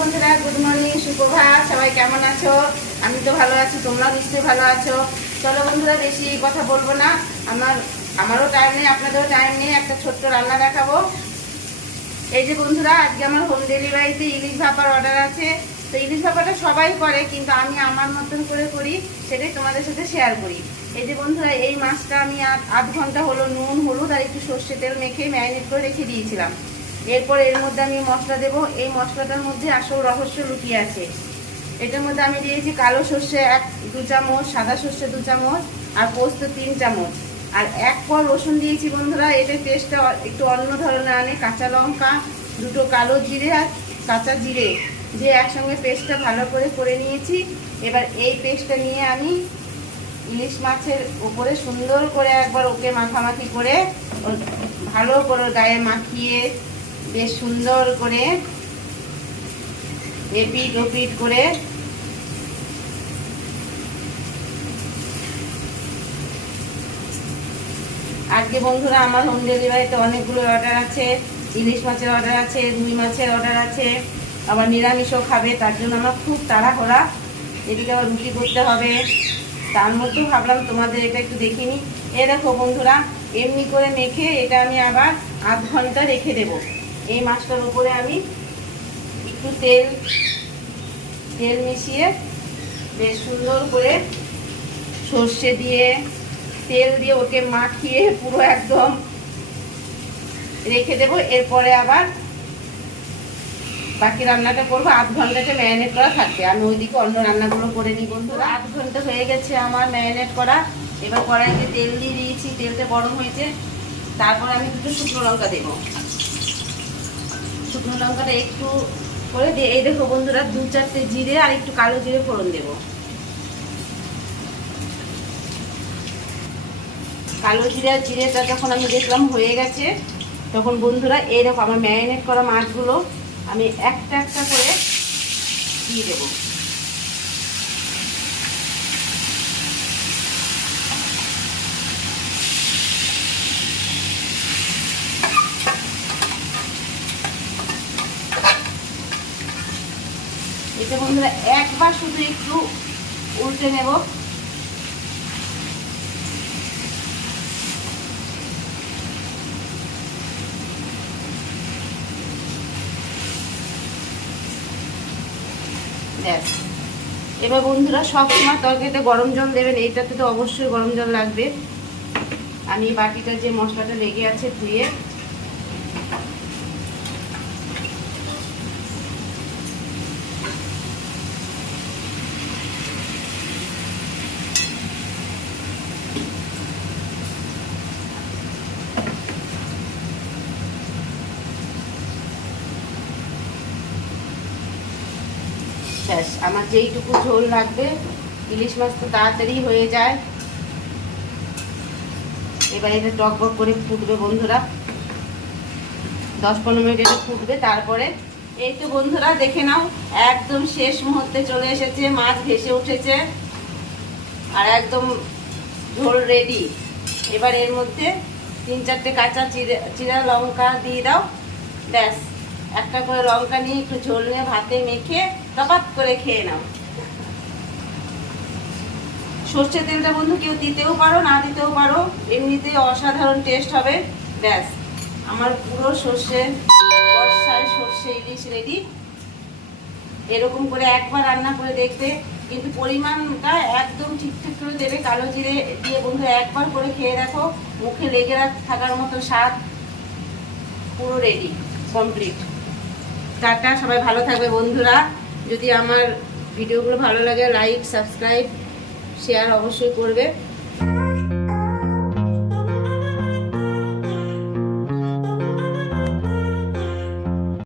বন্ধুরা, good morning, সুপ্রভাত। সবাই কেমন আছো? আমি তো ভালো আছি, তোমরাও নিশ্চয়ই ভালো আছো। চলো বন্ধুরা, বেশি কথা বলবো না। আমারও টাইম নেই, আপনাদেরও টাইম নেই। একটা ছোট্ট রান্না দেখাবো। এই যে বন্ধুরা, আজকে আমার হোম ডেলিভারিতে ইলিশ ভাপার অর্ডার আছে। তো ইলিশ ভাপাটা সবাই করে, কিন্তু আমি আমার মতন করে করি, সেটাই তোমাদের সাথে শেয়ার করি। এই যে বন্ধুরা, এই মাছটা আমি আধ ঘন্টা হলো নুন হলুদ আর একটু সর্ষে তেল মেখে ম্যারিনেট করে রেখে দিয়েছিলাম। এরপর এর মধ্যে আমি মশলা দেবো। এই মশলাটার মধ্যে আসল রহস্য লুকিয়ে আছে। এটার মধ্যে আমি দিয়েছি কালো সর্ষে 2 চামচ, সাদা সর্ষে 2 চামচ, আর পোস্ত 3 চামচ, আর 1 কোয়া রসুন দিয়েছি বন্ধুরা। এটার টেস্টটা একটু অন্য ধরনের আনে। কাঁচা লঙ্কা, 2টো কালো জিরে আর কাঁচা জিরে দিয়ে একসঙ্গে পেস্টটা ভালো করে নিয়েছি। এবার এই পেস্টটা নিয়ে আমি ইলিশ মাছের উপরে সুন্দর করে একবার ওকে মাখামাখি করে ভালো করে গায়ে মাখিয়ে বেশ সুন্দর করে এপিট ওপিট করে আজকে বন্ধুরা আমার হোম ডেলিভারিতে অনেকগুলো অর্ডার আছে। ইলিশ মাছের অর্ডার আছে, রুই মাছের অর্ডার আছে, আবার নিরামিষও খাবে। তার জন্য আমার খুব তাড়াহুড়া। এদিকে আবার রুটি করতে হবে। তার মধ্যেও ভাবলাম তোমাদের এটা একটু দেখিয়ে নিই। এ দেখো বন্ধুরা, এমনি করে মেখে এটা আমি আবার আধ ঘন্টা রেখে দেব। এই মাছটার উপরে আমি একটু তেল মিশিয়ে বেশ সুন্দর করে সর্ষে দিয়ে তেল দিয়ে ওকে মাখিয়ে পুরো একদম রেখে দেব। এরপরে আবার বাকি রান্নাটা করবো। আধ ঘন্টাতে ম্যারিনেট করা থাকবে। আমি ওইদিকে অন্য রান্নাগুলো করে নিই বন্ধুরা। আধ ঘন্টা হয়ে গেছে আমার ম্যারিনেট করা। এবার কড়াইতে তেল দিয়ে দিয়েছি, তেলটা গরম হয়েছে। তারপর আমি 2টো শুকনো লঙ্কা দেবো। শুকনো লঙ্কাটা একটু করে দিয়ে এই দেখো বন্ধুরা, 2-4টে জিরে আর একটু কালো জিরে ফোড়ন দেবো। কালো জিরে আর জিরেটা যখন আমি দেখলাম হয়ে গেছে, তখন বন্ধুরা এই দেখো আমার ম্যারিনেট করা মাছগুলো আমি একটা একটা করে দিয়ে দেব। এটা বন্ধুরা একবার শুধু একটু উল্টে নেব। এবার বন্ধুরা, সবসময় তরকারিতে গরম জল দেবেন। এইটাতে তো অবশ্যই গরম জল লাগবে। আমি বাটিটা যে মশলাটা লেগে আছে ধুয়ে ব্যাস, আমার যেইটুকু ঝোল লাগবে। ইলিশ মাছ তো তাড়াতাড়ি হয়ে যায়। এবার এটা টকবক করে ফুটবে বন্ধুরা, 10-15 মিনিট এটা ফুটবে। তারপরে এই তো বন্ধুরা দেখে নাও, একদম শেষ মুহূর্তে চলে এসেছে। মাছ ভেসে উঠেছে আর একদম ঝোল রেডি। এবার এর মধ্যে 3-4টে কাঁচা চিরা লঙ্কা দিয়ে দাও। ব্যাস, একটা করে লঙ্কা নিয়ে একটু ঝোল নিয়ে ভাতে মেখে টপাত করে খেয়ে নাও। সর্ষের তেলটা বন্ধু কেউ দিতেও পারো, না দিতেও পারো, এমনিতে অসাধারণ টেস্ট হবে। ব্যাস, আমার পুরো বর্ষায় সর্ষে ইলিশ রেডি। এরকম করে একবার রান্না করে দেখবে, কিন্তু পরিমাণটা একদম ঠিকঠাক করে দেবে। কালো জিরে দিয়ে বন্ধু একবার করে খেয়ে দেখো, মুখে লেগে থাকার মতো স্বাদ। পুরো রেডি, কমপ্লিট। টাটা, সবাই ভালো থাকবে বন্ধুরা। যদি আমার ভিডিওগুলো ভালো লাগে, লাইক, সাবস্ক্রাইব, শেয়ার অবশ্যই করবে।